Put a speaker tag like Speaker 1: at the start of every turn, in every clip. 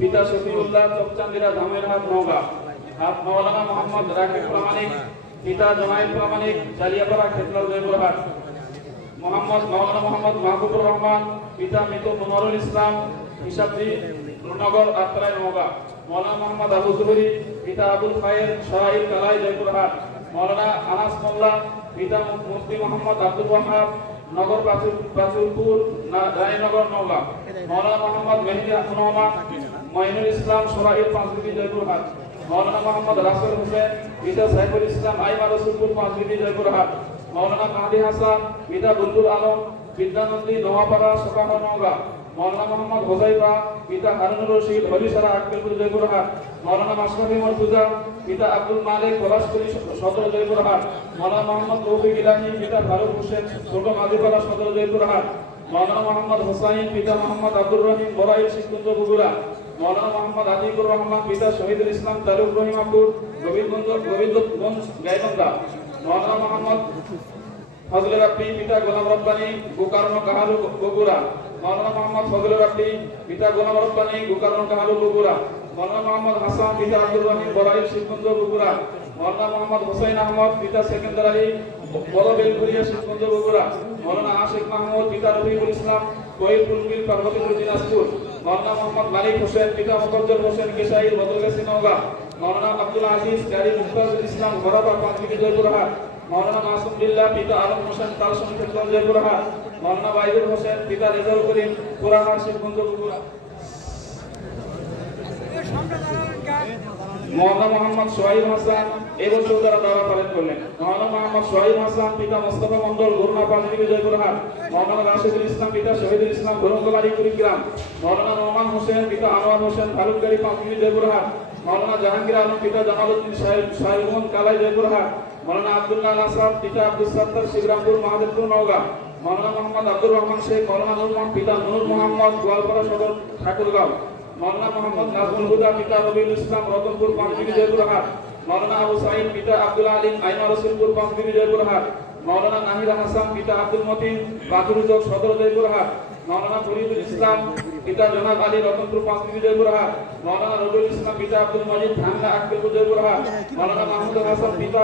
Speaker 1: পিতা শফিউল্লাহ চকচান্দিরা ধামের হাত নওগাঁ হাত মৌলানা মোহাম্মদ রাকিব প্রামাণিক পিতা জমাইল প্রামাণিক জালিয়াপাড়া খেতলাল জয়পুরহাট মোহাম্মদ, মাওলানা মোহাম্মদ মাহবুবুর রহমান, পিতা মৃত মনোরুল ইসলাম হিসাবদি নগর আত্রায় নওগাঁ মৌলানা মোহাম্মদ আবু জুহরি পিতা আবুল খায়ের সরাইল কালাই জয়পুরহাট মৌলানা আনাস মোল্লা, পিতা মুফতি মোহাম্মদ আব্দুল ওয়াহাব নগর না- রায়নগর নওগাঁ মৌলানা মোহাম্মদ মেহেদি রহমান মঈনুল ইসলাম সরাইল পাঁচবিবি জয়পুরহাট মৌলানা মোহাম্মদ রাসেল হোসেন পিতা সাইফুল ইসলাম, আইমা রসুলপুর পাঁচবিবি জয়পুরহাট মৌলানা মাহাদি হাসান পিতা বুলবুল আলম, বিদ্যানন্দী নোয়াপাড়া সকাহ নওগাঁ মৌলানা মোহাম্মদ হোসাইফা পিতা হারুনুর রশিদ হরিসারা আকবরপুর জয়পুরহাট মৌলানা মাসরাফি মরতুজা পিতা আব্দুল মালিক, পলাশপুরি সদর জয়পুরহাট মৌলানা মোহাম্মদ তৌফিক ইলাহি পিতা ফারুক হোসেন, ছোট মাদিপাড়া সদর জয়পুরহাট মৌলানা মোহাম্মদ হোসাইন, পিতা মোহাম্মদ আব্দুর রহিম বরাইল শিবকুন্দ বগুড়া। মৌলানা মোহাম্মদ আজিকুর রহমান, পিতা শহীদুল ইসলাম তারুক রহিমাপুর, গোবিন্দগঞ্জ গোবিন্দগঞ্জ, গাইবান্ধা। মৌলানা মোহাম্মদ ফজলে রাব্বি, পিতা গোলাম রব্বানি, গোকারণ কাহালু বগুড়া। মৌলানা মোহাম্মদ ফজলে রাব্বি, পিতা গোলাম রব্বানি, গোকারণ কাহালু বগুড়া। মৌলানা মোহাম্মদ হাসান, পিতা আব্দুর রহিম বরাইল শিবকুন্দ বগুড়া। মৌলানা মোহাম্মদ হোসেন আহমদ, পিতা সেকেন্দার আলী বড়বেলঘুরিয়া শিবকুন্দ বগুড়া, মৌলানা আশিক মাহমুদ, পিতা রবিউল ইসলাম কোয়েল পুলবিল পার্বতীপুর দিনাজপুর, মৌলানা মোহাম্মদ মালিক হোসেন, পিতা মোকদ্দর হোসেন, কেশাইল বদলগাছি নওগাঁ মৌলানা আব্দুল আজিজ কারি মুখতাজুল ইসলাম ঘরাবা পাঁচবিকে জয়পুরহাট, মৌলানা মাসুম বিল্লাহ পিতা আলম হোসেন তালসন ক্ষেত্র জয়পুরহাট, মৌলানা বাইদুল হোসেন, পিতা রেজাউল করিম পুরাহাট শিবকুন্দ বগুড়া। মৌলানা মোহাম্মদ সোহাইব হাসান এবছর তারা দাওয়া পালন করলেন। মৌলানা মোহাম্মদ সোহাইব হাসান পিতা মোস্তফা মন্ডল গুরুনা পাঁচদিকে জয়পুরহাট মৌলানা রাশেদুল ইসলাম পিতা শহীদুল ইসলাম ধরমতলারি কুড়িগ্রাম মৌলানা নোমান হোসেন পিতা আনোয়ার হোসেন ফারুকগাড়ি পাঁচদিকে জয়পুরহাট মৌলানা জাহাঙ্গীর আলম পিতা জামালউদ্দিন সাহেব সাহেবগঞ্জ কালাই জয়পুরহাট। মৌলানা আব্দুল্লাহ আসাদ পিতা আব্দুল সত্তার শিবরামপুর মহাদেবপুর নওগাঁ। মৌলানা মোহাম্মদ আব্দুর রহমান শেখ, মৌলানা নুর মোহাম্মদ পিতা নূর মোহাম্মদ গোয়ালপাড়া সদর ঠাকুরগাঁও। মৌলানা মোহাম্মদ নাজমুল হুদা পিতা রবিউল ইসলাম রতনপুর পাঁচবিবি জয়পুরহাট মৌলানা আবু সাইদ পিতা আব্দুল আলিম আইমা রসুলপুর পাঁচবিবি জয়পুরহাট মৌলানা নাহির হাসান পিতা আব্দুল মতিন বাথুরুজক সদর জয়পুরহাট মৌলানা ফরিদুল ইসলাম পিতা জনাব আলী রতনপুর পাঁচবিবি জয়পুরহাট মৌলানা রবিউল ইসলাম পিতা আব্দুল মজিদ ধাঙ্গা আকবরপুর জয়পুরহাট মৌলানা মাহমুদ হাসান পিতা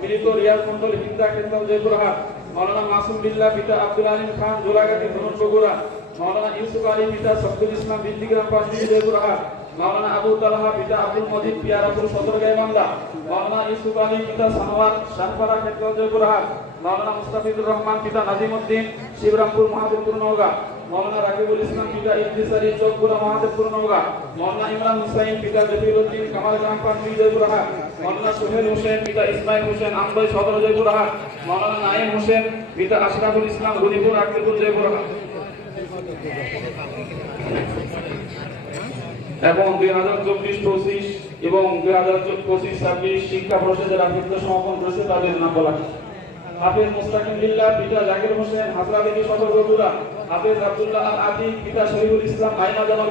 Speaker 1: মিলিত রিয়াজ মন্ডল হিন্দা কেন্দ্র জয়পুরহাট মৌলানা মাসুম বিল্লাহ পিতা আব্দুল আলিম খান জোড়াগাতি ধনুর বগুড়া, মৌলানা ইউসুফ আলী পিতা শব্দুল ইসলাম বিদ্দিগ্রাম পাঁচবিবি জয়পুরহাট মাওলানা আবু তালহা, পিতা আব্দুল মজিদ পিয়ারাপুর সদর গাইবান্ধা মাওলানা ইউসুফ আলী, পিতা সানোয়ার শাহপাড়া ক্ষেত্র জয়পুরহাট। মাওলানা মুস্তাফিজুর রহমান, পিতা নাজিমউদ্দিন শিবরামপুর মহাদেবপুর নওগাঁ। মাওলানা রাকিবুল ইসলাম, পিতা ইদ্রিস আলী চকপুরা মহাদেবপুর নওগাঁ। মাওলানা ইমরান হুসাইন, পিতা জবির উদ্দিন, কামাল পাঁচবি জয়পুরহাট। মাওলানা সোহেল হোসেন, পিতা ইসমাইল হোসেন, আমবাই সদর জয়পুরহাট। মাওলানা নাইম হোসেন, পিতা আশরাফুল ইসলাম গরিপুর আকলিপুর জয়পুরহাট। এবং দুই হাজার চব্বিশ, পঁচিশ এবং দুই হাজার পঁচিশ, ছাব্বিশ শিক্ষা পরিষদের ক্ষেত্রে সমাপন করেছে, তাদের নাম বলা হাফেজ মোস্তাকিম বিল্লাহ, পিতা জাকির হোসেন হাসরা দেবী সদর হাফেজ আব্দুল্লাহ আতিক, পিতা শহীদুল ইসলাম আইনা জামাল